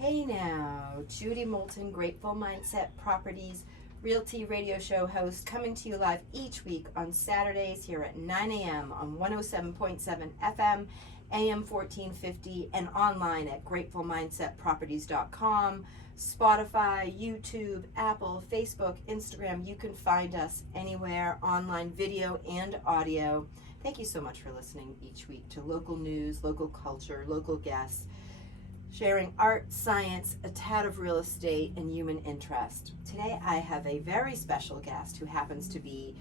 Hey now, Judy Moulton, Grateful Mindset Properties Realty Radio Show host, coming to you live each week on Saturdays here at 9 a.m. on 107.7 FM, AM 1450, and online at gratefulmindsetproperties.com, Spotify, YouTube, Apple, Facebook, Instagram. You can find us anywhere, online video and audio. Thank you so much for listening each week to local news, local culture, local guests, sharing art, science, a tad of real estate, and human interest. Today I have a very special guest who happens to be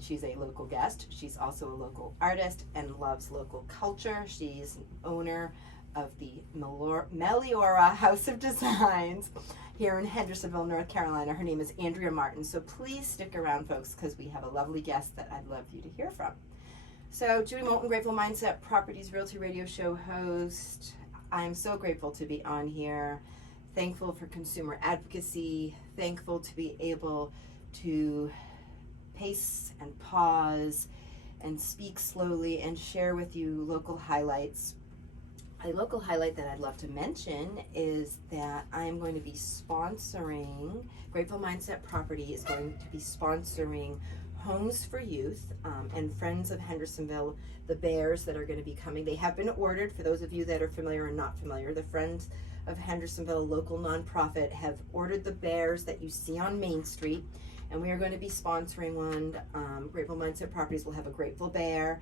she's a local guest. She's also a local artist and loves local culture. She's an owner of the Meliora House of Designs here in Hendersonville, North Carolina. Her name is Andrea Martin. So please stick around, folks, because we have a lovely guest that I'd love you to hear from. So Judy Moulton, Grateful Mindset Properties Realty Radio Show host. I'm so grateful to be on here, thankful for consumer advocacy, thankful to be able to pace and pause and speak slowly and share with you local highlights. A local highlight that I'd love to mention is that I'm going to be sponsoring, Grateful Mindset Property is going to be sponsoring Homes for Youth and Friends of Hendersonville, the bears that are going to be coming. They have been ordered. For those of you that are familiar or not familiar, the Friends of Hendersonville, local nonprofit, have ordered the bears that you see on Main Street, and we are going to be sponsoring one. Grateful Mindset Properties will have a grateful bear.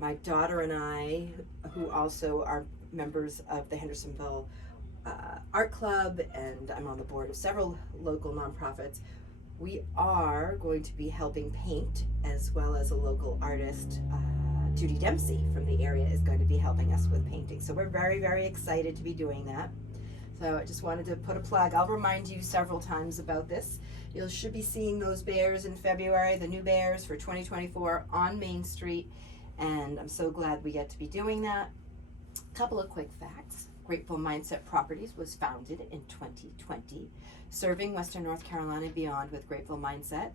My daughter and I, who also are members of the Hendersonville Art Club, and I'm on the board of several local nonprofits, we are going to be helping paint, as well as a local artist, Judy Dempsey from the area is going to be helping us with painting. So we're very, very excited to be doing that. So I just wanted to put a plug. I'll remind you several times about this. You should be seeing those bears in February, the new bears for 2024 on Main Street. And I'm so glad we get to be doing that. A couple of quick facts. Grateful Mindset Properties was founded in 2020, serving Western North Carolina and beyond with Grateful Mindset.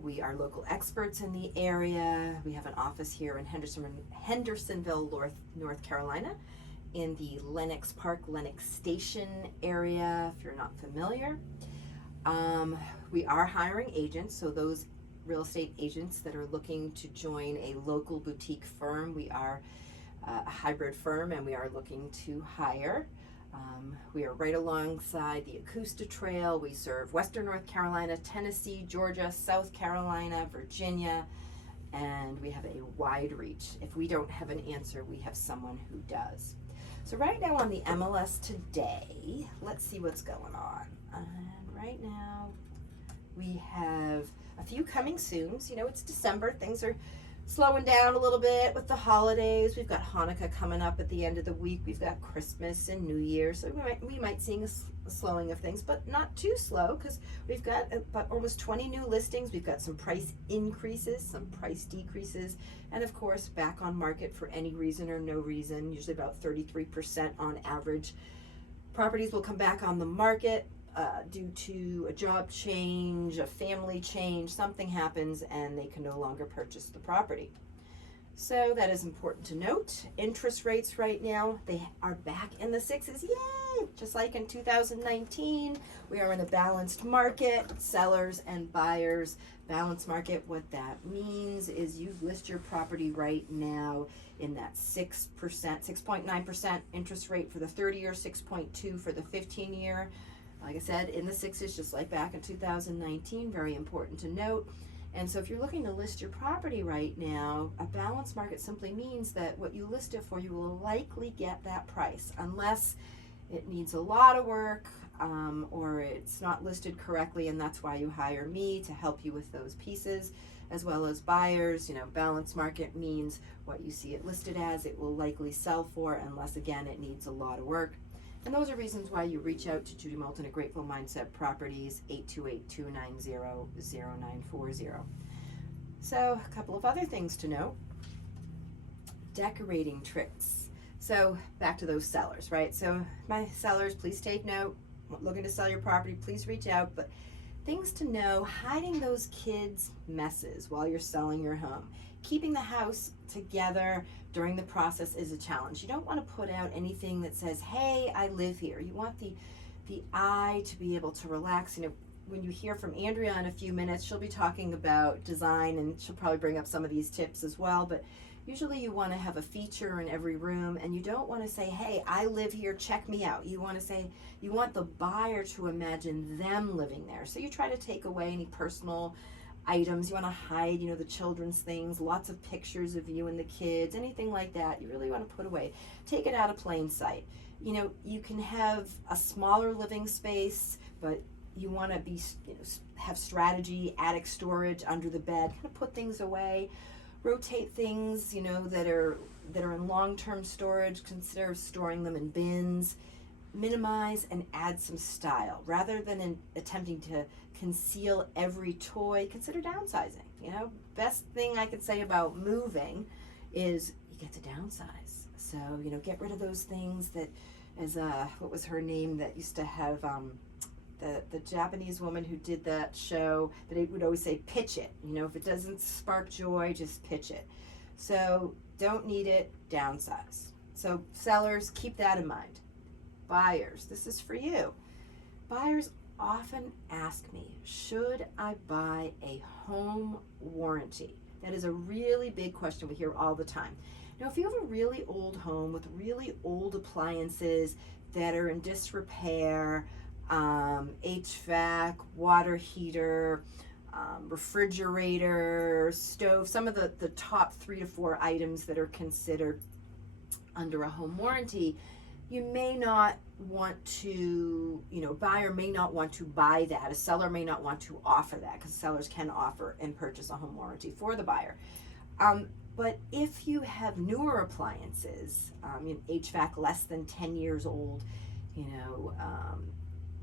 We are local experts in the area. We have an office here in Hendersonville, North Carolina, in the Lenox Park, Lenox Station area, if you're not familiar. We are hiring agents, so those real estate agents that are looking to join a local boutique firm, we are a hybrid firm and we are looking to hire. We are right alongside the Acosta Trail. We serve Western North Carolina, Tennessee, Georgia, South Carolina, Virginia, and we have a wide reach. If we don't have an answer, we have someone who does. So right now on the MLS today, let's see what's going on. And right now we have a few coming soon. You know, it's December, things are slowing down a little bit with the holidays. We've got Hanukkah coming up at the end of the week. We've got Christmas and New Year, so we might see a slowing of things, but not too slow, because we've got about almost 20 new listings. We've got some price increases, some price decreases, and of course back on market for any reason or no reason, usually about 33% on average. Properties will come back on the market due to a job change, a family change, something happens and they can no longer purchase the property. So that is important to note. Interest rates right now, they are back in the sixes. Yay! Just like in 2019, we are in a balanced market, sellers and buyers. Balanced market, what that means is you list your property right now in that 6%, 6.9% interest rate for the 30-year, 6.2% for the 15-year. Like I said, in the sixes, just like back in 2019, very important to note. And so if you're looking to list your property right now, a balanced market simply means that what you list it for, you will likely get that price, unless it needs a lot of work or it's not listed correctly, and that's why you hire me to help you with those pieces, as well as buyers. You know, balanced market means what you see it listed as, it will likely sell for, unless, again, it needs a lot of work. And those are reasons why you reach out to Judy Moulton at Grateful Mindset Properties, 828-290-0940. So a couple of other things to note. Decorating tricks. So back to those sellers, right? So my sellers, please take note. Looking to sell your property, please reach out. But things to know: hiding those kids' messes while you're selling your home. keeping the house together during the process is a challenge. You don't want to put out anything that says, hey, I live here. You want the eye to be able to relax. You know, when you hear from Andrea in a few minutes, she'll be talking about design, and she'll probably bring up some of these tips as well. But usually you want to have a feature in every room, and you don't want to say, hey, I live here, check me out. You want to say, you want the buyer to imagine them living there. So you try to take away any personal items. You want to hide, you know, the children's things, lots of pictures of you and the kids, anything like that. You really want to put away. Take it out of plain sight. You know, you can have a smaller living space, but you want to be, you know, have strategy, attic storage, under the bed, kind of put things away, rotate things, you know, that are in long-term storage. Consider storing them in bins. Minimize and add some style rather than attempting to conceal every toy. Consider downsizing. You know, best thing I could say about moving is you get to downsize. So, you know, get rid of those things that, as what was her name that used to have the Japanese woman who did that show, but it would always say, pitch it. You know, if it doesn't spark joy, just pitch it. So don't need it, downsize. So sellers, keep that in mind. Buyers, this is for you. Buyers often ask me, should I buy a home warranty? That is a really big question we hear all the time. Now, if you have a really old home with really old appliances that are in disrepair, HVAC, water heater, refrigerator, stove, some of the top 3 to 4 items that are considered under a home warranty, you may not want to, you know, buyer may not want to buy that. A seller may not want to offer that, because sellers can offer and purchase a home warranty for the buyer. But if you have newer appliances, you know, HVAC less than 10 years old, you know,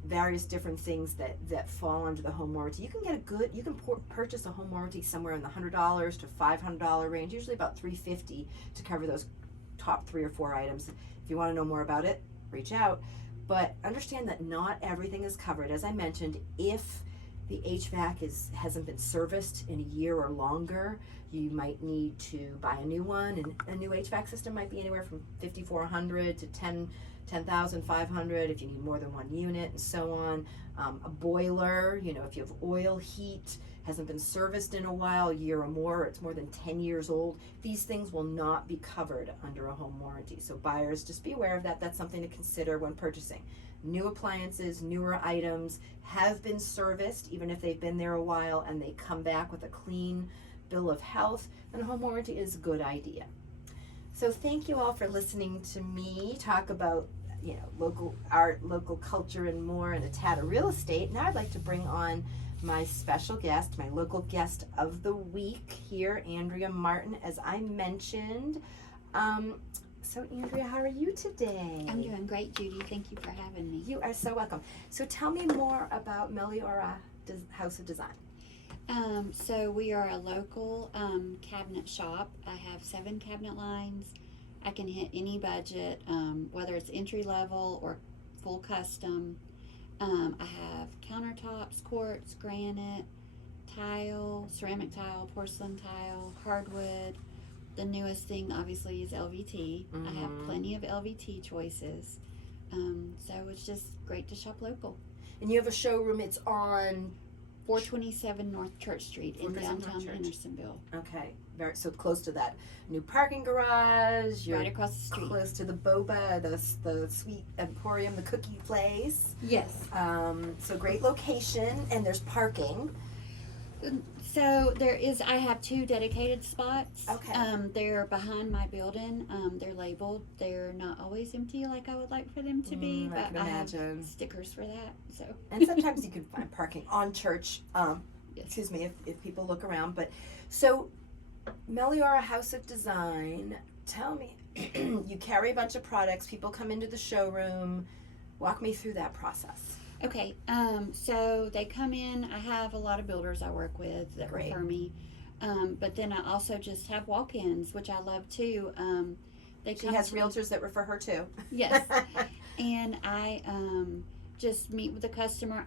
various different things that fall under the home warranty, you can get you can purchase a home warranty somewhere in the $100 to $500 range, usually about $350 to cover those top 3 or 4 items. If you want to know more about it, reach out. But understand that not everything is covered. As I mentioned, if the HVAC hasn't been serviced in a year or longer, you might need to buy a new one, and a new HVAC system might be anywhere from $5,400 to $10,500 if you need more than one unit, and so on. A boiler, you know, if you have oil heat, hasn't been serviced in a while, a year or more, or it's more than 10 years old, these things will not be covered under a home warranty. So buyers, just be aware of that. That's something to consider when purchasing. New appliances, newer items have been serviced, even if they've been there a while, and they come back with a clean bill of health, then a home warranty is a good idea. So thank you all for listening to me talk about, you know, local art, local culture, and more, and a tad of real estate. Now I'd like to bring on my special guest, my local guest of the week here, Andrea Martin, as I mentioned. So Andrea, how are you today? I'm doing great, Judy. Thank you for having me. You are so welcome. So tell me more about Meliora House of Design. So we are a local cabinet shop. I have 7 cabinet lines. I can hit any budget, whether it's entry level or full custom. I have countertops, quartz, granite, tile, ceramic tile, porcelain tile, hardwood. The newest thing, obviously, is LVT. Mm-hmm. I have plenty of LVT choices. So it's just great to shop local. And you have a showroom. It's on 427 North Church Street in downtown Hendersonville. Okay, so close to that new parking garage. You're right across the street. Close to the boba, the sweet emporium, the cookie place. Yes. So great location, and there's parking. So I have 2 dedicated spots. Okay. They're behind my building. They're labeled. They're not always empty like I would like for them to be, I but can I imagine. have stickers for that. So. And sometimes you can find parking on Church. Yes. Excuse me, if people look around. But so, Meliora House of Design. Tell me, you carry a bunch of products. People come into the showroom. Walk me through that process. Okay, so they come in. I have a lot of builders I work with that Great. refer me, but then I also just have walk-ins, which I love too. She has realtors that refer her too. Yes, and I just meet with the customer.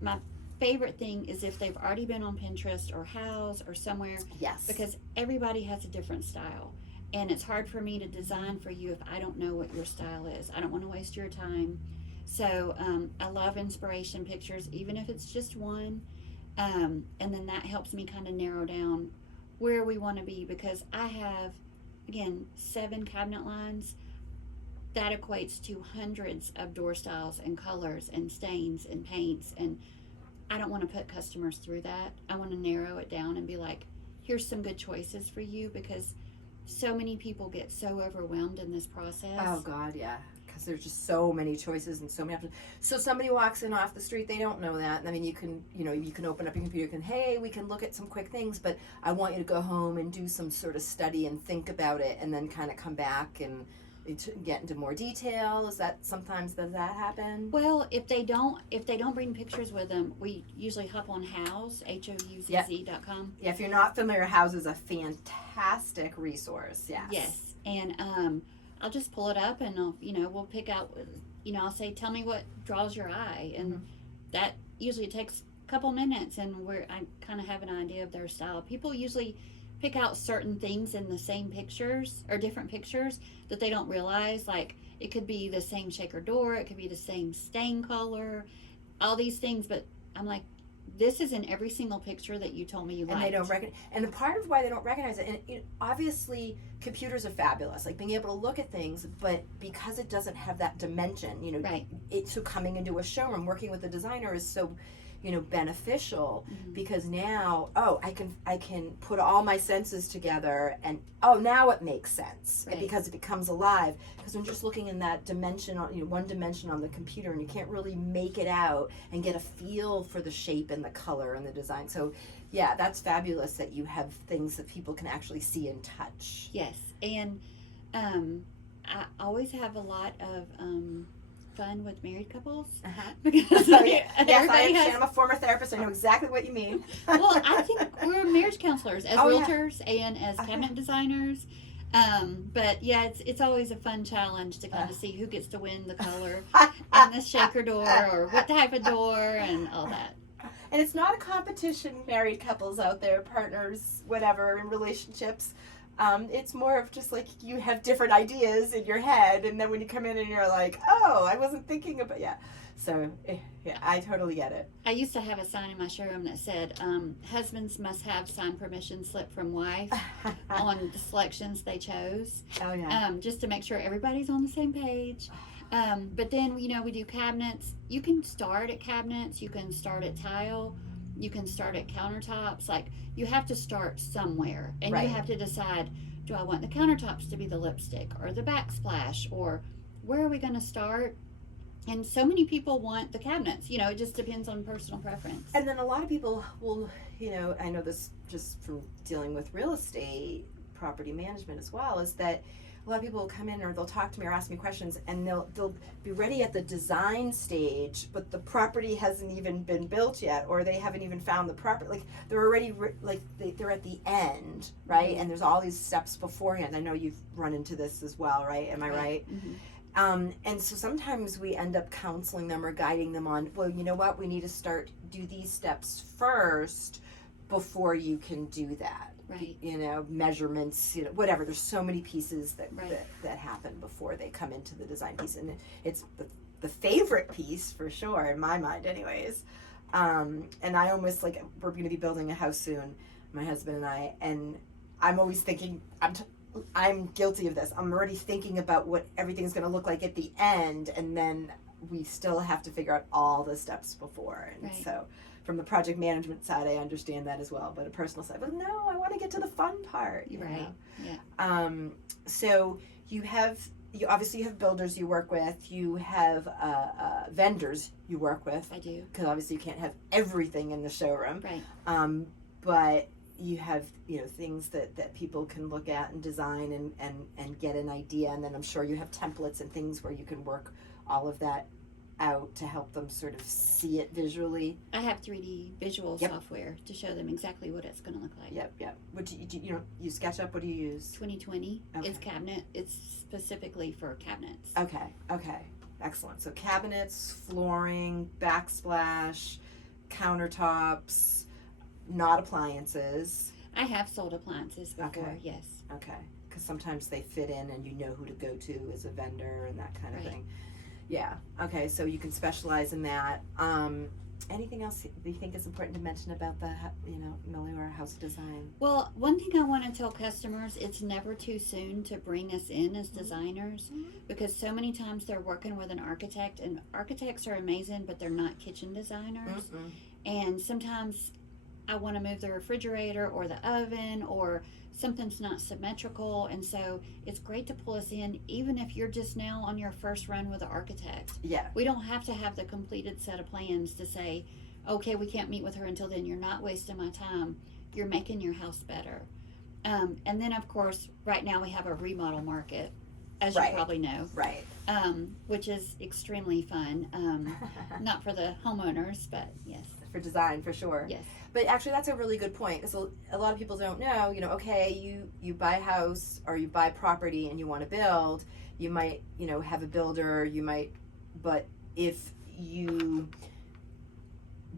My favorite thing is if they've already been on Pinterest or House or somewhere, Yes. because everybody has a different style. And it's hard for me to design for you if I don't know what your style is. I don't want to waste your time. So I love inspiration pictures, even if it's just one. And then that helps me kind of narrow down where we want to be, because I have, again, 7 cabinet lines. That equates to hundreds of door styles and colors and stains and paints, and I don't want to put customers through that. I want to narrow it down and be like, here's some good choices for you, because so many people get so overwhelmed in this process. Oh God, yeah. Because there's just so many choices and so many options. So somebody walks in off the street, they don't know that. I mean, you can open up your computer, hey, we can look at some quick things, but I want you to go home and do some sort of study and think about it, and then kind of come back and get into more detail. Is that sometimes does that happen? Well, if they don't bring pictures with them, we usually hop on Houzz, HOUZZ.com. Yeah, if you're not familiar, Houzz is a fantastic resource. Yes. Yes, and I'll just pull it up, and we'll pick out. I'll say, tell me what draws your eye, and that usually takes a couple minutes, and I kind of have an idea of their style. People usually pick out certain things in the same pictures or different pictures that they don't realize. Like, it could be the same shaker door, it could be the same stain color, all these things, but I'm like, this is in every single picture that you told me you liked. And they don't recognize, and the part of why they don't recognize it, and obviously computers are fabulous, like being able to look at things, but because it doesn't have that dimension, right. So coming into a showroom, working with the designer is so beneficial, because now I can put all my senses together, and now it makes sense, right. because it becomes alive. Because when you're just looking in that dimension on one dimension on the computer, and you can't really make it out and get a feel for the shape and the color and the design. So yeah, that's fabulous that you have things that people can actually see and touch. Yes, and I always have a lot of fun with married couples, because Yes, everybody I'm a former therapist. I know exactly what you mean. Well, I think we're marriage counselors as realtors and as cabinet designers. But yeah, it's always a fun challenge to kind of see who gets to win the color and the shaker door, or what type of door, and all that. And it's not a competition, married couples out there, partners, whatever, in relationships. It's more of just like you have different ideas in your head, and then when you come in and you're like, I wasn't thinking about, So, yeah, I totally get it. I used to have a sign in my showroom that said, husbands must have signed permission slip from wife on the selections they chose. Oh, yeah. Just to make sure everybody's on the same page. But then, we do cabinets. You can start at cabinets. You can start at tile. You can start at countertops. Like, you have to start somewhere. And Right. you have to decide, do I want the countertops to be the lipstick or the backsplash? Or where are we going to start? And so many people want the cabinets. It just depends on personal preference. And then a lot of people will, I know this just from dealing with real estate, property management as well, is that a lot of people will come in, or they'll talk to me or ask me questions, and they'll be ready at the design stage, but the property hasn't even been built yet, or they haven't even found the property. Like, they're already they're at the end, right? Mm-hmm. And there's all these steps beforehand. I know you've run into this as well, right? Am I right? Mm-hmm. And so sometimes we end up counseling them or guiding them on, well, you know what, we need to do these steps first before you can do that. Right. Measurements, whatever. There's so many pieces that Right. that happen before they come into the design piece, and it's the favorite piece for sure in my mind, anyways. And I almost we're going to be building a house soon, my husband and I, and I'm always thinking I'm guilty of this. I'm already thinking about what everything's going to look like at the end, and then we still have to figure out all the steps before, and Right. so. From the project management side, I understand that as well, but a personal side, but no, I want to get to the fun part. Right. Yeah. So you obviously have builders you work with, you have vendors you work with. I do. Because obviously you can't have everything in the showroom. Right. But you have things that people can look at and design and get an idea, and then I'm sure you have templates and things where you can work all of that out to help them sort of see it visually. I have 3D visual Yep. software to show them exactly what it's going to look like. Yep. What do you use SketchUp? What do you use? 2020 Okay. is cabinet. It's specifically for cabinets. Okay. Excellent. So cabinets, flooring, backsplash, countertops, not appliances. I have sold appliances before, Okay. yes. Okay, because sometimes they fit in and you know who to go to as a vendor and that kind of Right. thing. Yeah, okay, so you can specialize in that. Anything else you think is important to mention about the, Meliora House of Design? Well, one thing I want to tell customers, it's never too soon to bring us in as designers, because so many times they're working with an architect, and architects are amazing, but they're not kitchen designers. Mm-mm. And sometimes I want to move the refrigerator or the oven, or something's not symmetrical, and so it's great to pull us in even if you're just now on your first run with an architect. Yeah. We don't have to have the completed set of plans to say, okay, we can't meet with her until then. You're not wasting my time. You're making your house better. And then, of course, right now we have a remodel market, as you Right. probably know, Right. which is extremely fun. Not for the homeowners, but yes. For design, for sure. Yes. But actually, that's a really good point. So a lot of people don't know, okay, you buy a house or you buy property and you want to build, you might, have a builder, but if you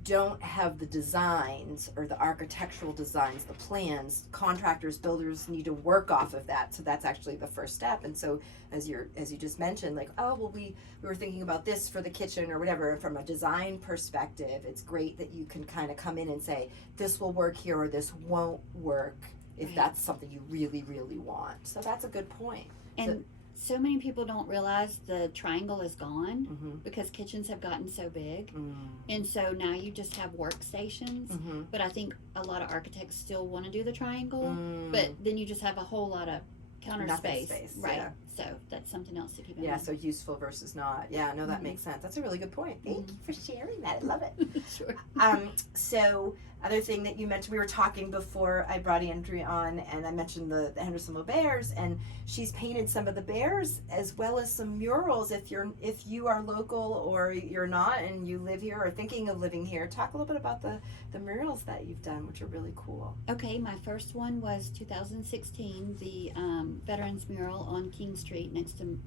don't have the designs or the architectural designs, the plans, contractors, builders need to work off of that. So that's actually the first step. And so as you just mentioned, like, oh, well, we were thinking about this for the kitchen or whatever. From a design perspective, it's great that you can kind of come in and say, this will work here or this won't work if Right. that's something you really, really want. So that's a good point. And so many people don't realize the triangle is gone Mm-hmm. because kitchens have gotten so big. Mm-hmm. And so now you just have workstations. Mm-hmm. But I think a lot of architects still want to do the triangle. But then you just have a whole lot of counter Nothing space. space, Right. yeah. So that's something else to keep in Yeah, mind. so useful versus not. Yeah, no, that Mhm. makes sense. That's a really good point. Thank you for sharing that. I love it. Sure. So other thing that you mentioned, we were talking before I brought Andrea on, and I mentioned the Hendersonville Bears, and she's painted some of the bears as well as some murals. If you are local or you're not, and you live here or thinking of living here, talk a little bit about the murals that you've done, which are really cool. Okay, my first one was 2016, the Veterans Mural on King Street next to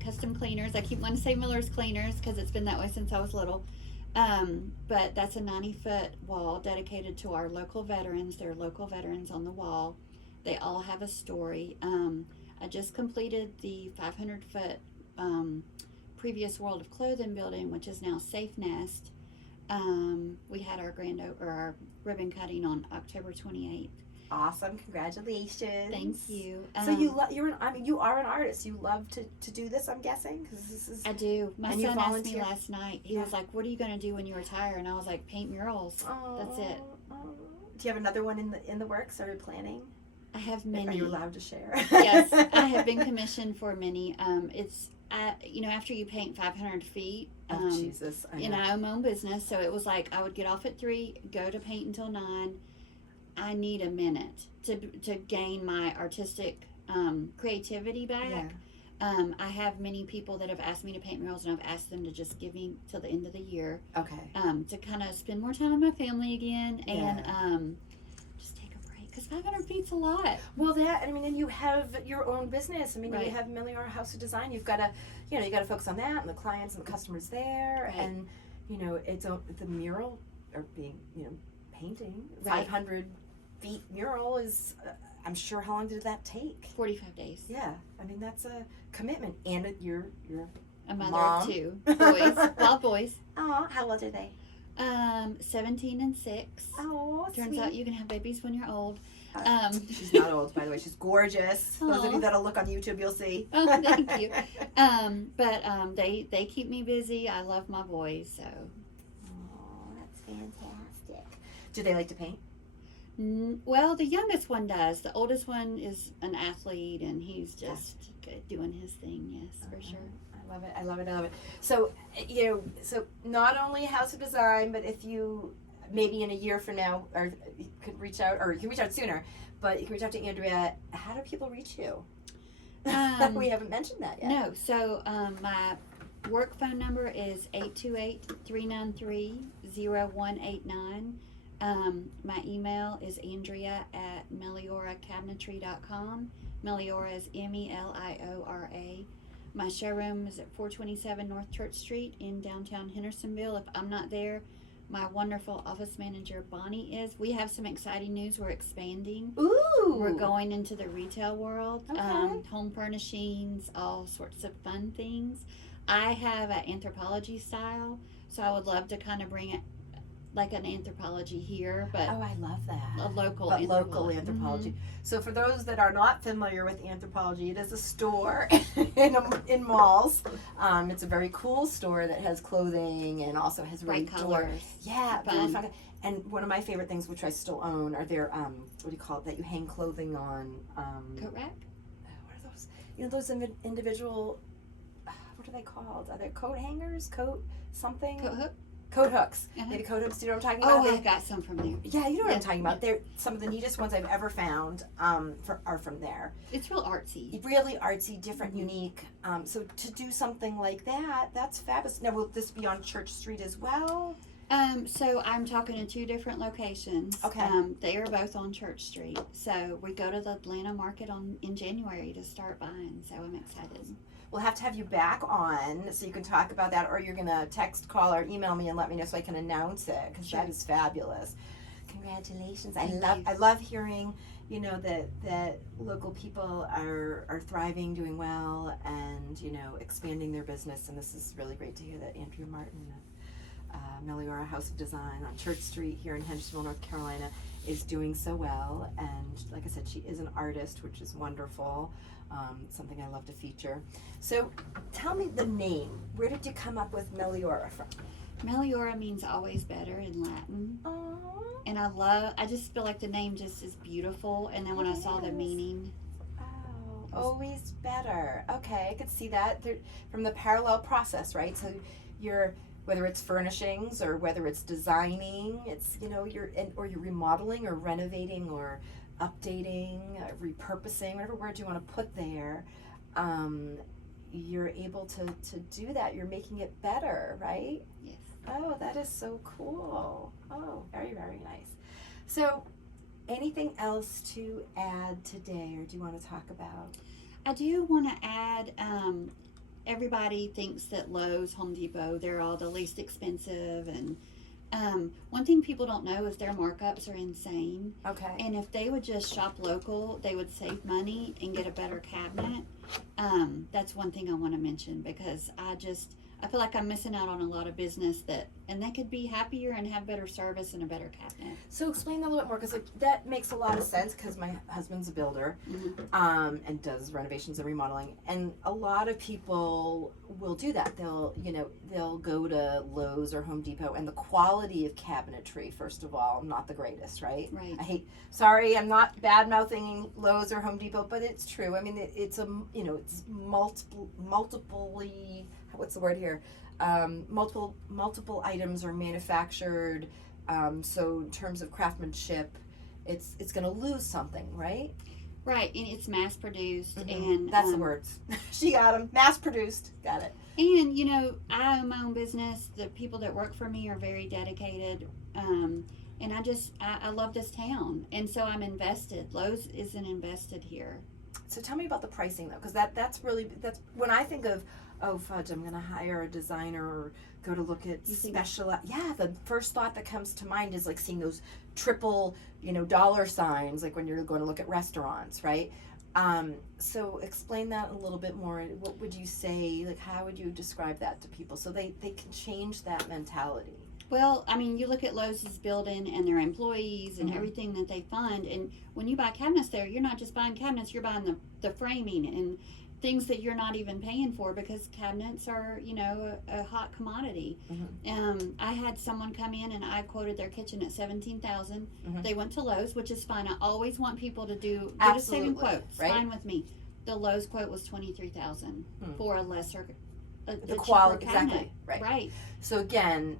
Custom Cleaners. I keep wanting to say Miller's Cleaners because it's been that way since I was little. But that's a 90-foot wall dedicated to our local veterans. There are local veterans on the wall. They all have a story. I just completed the 500-foot previous World of Clothing building, which is now Safe Nest. We had our our ribbon cutting on October 28th. Awesome! Congratulations. Thank you. So you are an artist. You love to do this, I'm guessing, because this is. I do. My And you son asked me volunteer? last night. He Yeah. was like, "What are you going to do when you retire?" And I was like, "Paint murals." That's it. Oh. Do you have another one in the works? Are you planning? I have Are many. you allowed to share? Yes, I have been commissioned for many. After you paint 500 feet, Oh, Jesus! and I own my own business, so it was like I would get off at 3, go to paint until 9. I need a minute to gain my artistic creativity back. Yeah. I have many people that have asked me to paint murals, and I've asked them to just give me till the end of the year Okay. to kind of spend more time with my family again and just take a break because 500 feet's a lot. Well, and you have your own business. I mean, Right. you have Meliora House of Design. You've got to, you got to focus on that and the clients and the customers there, Right. and it's the mural or being, painting Right. 500 feet mural is. I'm sure. How long did that take? 45 days. Yeah, I mean that's a commitment, and you're. A mother Mom. of 2 boys, wild boys. Oh, how old are they? 17 and 6. Oh, Turns sweet. out you can have babies when you're old. She's not old, by the way. She's gorgeous. Those of Aw. you that'll look on YouTube, you'll see. Oh, thank you. But they keep me busy. I love my boys, so. Oh, that's fantastic. Do they like to paint? Well, the youngest one does. The oldest one is an athlete, and he's just doing his thing. Yes, for sure. I love it. I love it. I love it. So, so not only House of Design, but if you maybe in a year from now, or you could reach out, or you can reach out sooner, but you can reach out to Andrea. How do people reach you? We haven't mentioned that yet. No. So my work phone number is 828-393-0189. My email is andrea@melioracabinetry.com. Meliora is Meliora. My showroom is at 427 North Church Street in downtown Hendersonville. If I'm not there, my wonderful office manager Bonnie is. We have some exciting news. We're expanding. Ooh. We're going into the retail world, Okay. home furnishings, all sorts of fun things. I have an anthropology style, so I would love to kind of bring it like an anthropology here, but Oh, I love that. a local But anthropology. local anthropology. So for those that are not familiar with anthropology, it is a store in malls. It's a very cool store that has clothing and also has really Bright colors. Yeah, Fun. really fun. And one of my favorite things, which I still own, are their what do you call it? That you hang clothing on. Coat rack? What are those? You know those individual. What are they called? Are they coat hangers? Coat something? Coat hook? Coat hooks. Uh-huh. Maybe coat hooks. Do you know what I'm talking about? Oh, I got some from there. Yeah, you know what I'm Yeah. talking about. They're some of the neatest ones I've ever found are from there. It's real artsy. Really artsy, different, unique. So to do something like that, that's fabulous. Now, will this be on Church Street as well? So I'm talking to 2 different locations. Okay. They are both on Church Street. So we go to the Atlanta market in January to start buying. So I'm excited. We'll have to have you back on so you can talk about that, or you're gonna text, call, or email me and let me know so I can announce it, because Sure. that is fabulous. Congratulations! Thank you. I love hearing, you know, that local people are thriving, doing well, and you know, expanding their business. And this is really great to hear that Andrea Martin, Meliora House of Design on Church Street here in Hendersonville, North Carolina, is doing so well. And like I said, she is an artist, which is wonderful. Something I love to feature. So tell me the name. Where did you come up with Meliora from? Meliora means always better in Latin. Oh, And I just feel like the name just is beautiful. And then when I saw the Yes. meaning, always better. Okay, I could see that from the parallel process, right? So you're, whether it's furnishings or whether it's designing, it's, you know, you're remodeling or renovating or updating, repurposing, whatever word you want to put there, you're able to do that. You're making it better, right? yes. Oh, that is so cool. Oh, very, very nice. So, anything else to add today, or do you want to talk about? I do want to add, everybody thinks that Lowe's, Home Depot, they're all the least expensive. And one thing people don't know is their markups are insane. Okay. And if they would just shop local, they would save money and get a better cabinet. That's one thing I want to mention, because I feel like I'm missing out on a lot of business and they could be happier and have better service and a better cabinet. So explain that a little bit more, because that makes a lot of sense, because my husband's a builder, and does renovations and remodeling, and a lot of people will do that. They'll go to Lowe's or Home Depot, and the quality of cabinetry, first of all, not the greatest, right? Right. Sorry, I'm not bad mouthing Lowe's or Home Depot, but it's true. I mean, it's multiply, what's the word here? Multiple items are manufactured, so in terms of craftsmanship, it's going to lose something, right? Right, and it's mass produced, Mm-hmm. and That's the words. She got them. Mass produced. Got it. And you know, I own my own business. The people that work for me are very dedicated, and I love this town, and so I'm invested. Lowe's isn't invested here. So tell me about the pricing, though, because that's when I think of fudge, I'm going to hire a designer or go to look at special. Yeah, the first thought that comes to mind is like seeing those triple, dollar signs, like when you're going to look at restaurants, right? So explain that a little bit more. What would you say? Like, how would you describe that to people so they can change that mentality? Well, I mean, you look at Lowe's building and their employees and everything that they fund, and when you buy cabinets there, you're not just buying cabinets, you're buying the framing and things that you're not even paying for, because cabinets are, a hot commodity. I had someone come in and I quoted their kitchen at $17,000. They went to Lowe's, which is fine. I always want people to get a second quote. It's right? fine with me. The Lowe's quote was $23,000 for a lesser, the quality, cheaper cabinet. exactly, right? Right. So again,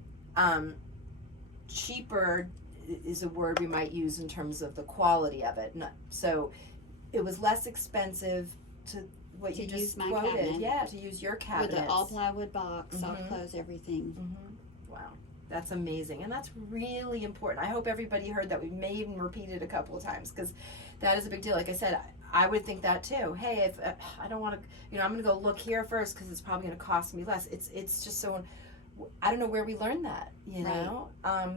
cheaper is a word we might use in terms of the quality of it. So it was less expensive to what To you use just my quoted. cabinet. Yeah, to use your cabinet. With the all plywood box, soft close, everything. Wow, that's amazing, and that's really important. I hope everybody heard that. We may even repeat it a couple of times, because that is a big deal. Like I said, I would think that too. Hey, if I don't want to, I'm going to go look here first because it's probably going to cost me less. It's just so I don't know where we learned that, you Right. know,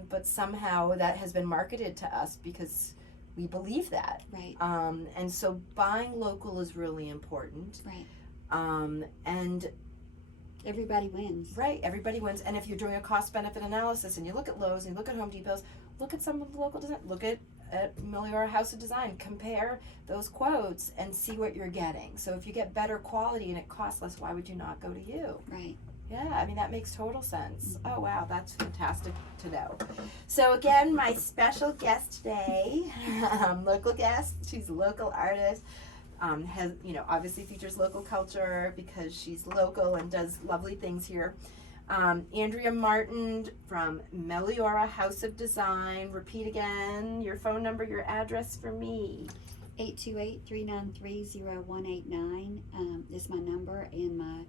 but somehow that has been marketed to us because we believe that. Right. And so buying local is really important. Right. And Everybody wins. right, everybody wins. And if you're doing a cost benefit analysis and you look at Lowe's and you look at Home Depot's, look at some of the local design, look at Meliora House of Design, compare those quotes and see what you're getting. So if you get better quality and it costs less, why would you not go to you? Right. Yeah, I mean, that makes total sense. Oh, wow, that's fantastic to know. So again, my special guest today, local guest, she's a local artist, has, you know, obviously features local culture because she's local and does lovely things here. Andrea Martin from Meliora House of Design. Repeat again your phone number, your address for me. 828-393-0189 is my number, and my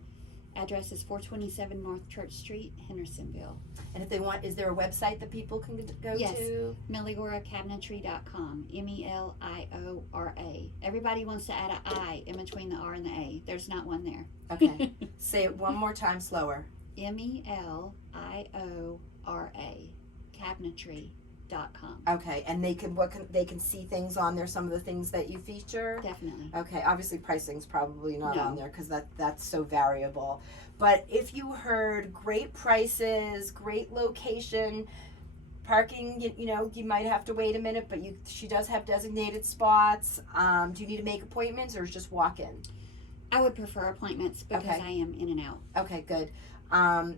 address is 427 North Church Street, Hendersonville. And if they want, is there a website that people can go Yes. to? MelioraCabinetry.com. MELIORA. Everybody wants to add an I in between the R and the A. There's not one there. Okay. Say it one more time slower. MELIORA. Cabinetry.com. Okay, and they can see things on there, some of the things that you feature? Definitely. Okay, obviously pricing's probably not No. on there because that's so variable. But if you heard great prices, great location, parking, you know, you might have to wait a minute, but she does have designated spots. Do you need to make appointments or just walk in? I would prefer appointments because Okay. I am in and out. Okay, good.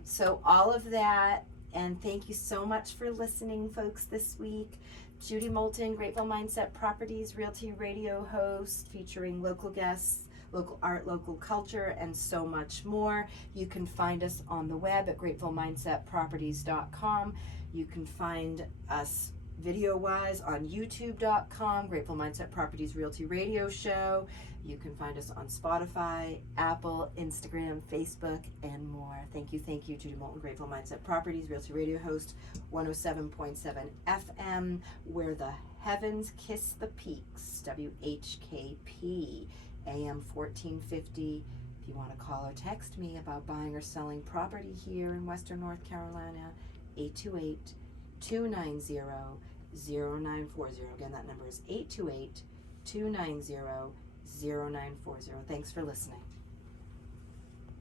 So all of that, and thank you so much for listening, folks, this week. Judy Moulton, Grateful Mindset Properties Realty Radio host, featuring local guests, local art, local culture, and so much more. You can find us on the web at gratefulmindsetproperties.com. You can find us video-wise on youtube.com, Grateful Mindset Properties Realty Radio Show. You can find us on Spotify, Apple, Instagram, Facebook, and more. Thank you, Judy Moulton, Grateful Mindset Properties Realty Radio host, 107.7 FM, where the heavens kiss the peaks, WHKP, AM 1450. If you want to call or text me about buying or selling property here in Western North Carolina, 828-290-0940. Again, that number is 828-290-0940. Thanks for listening.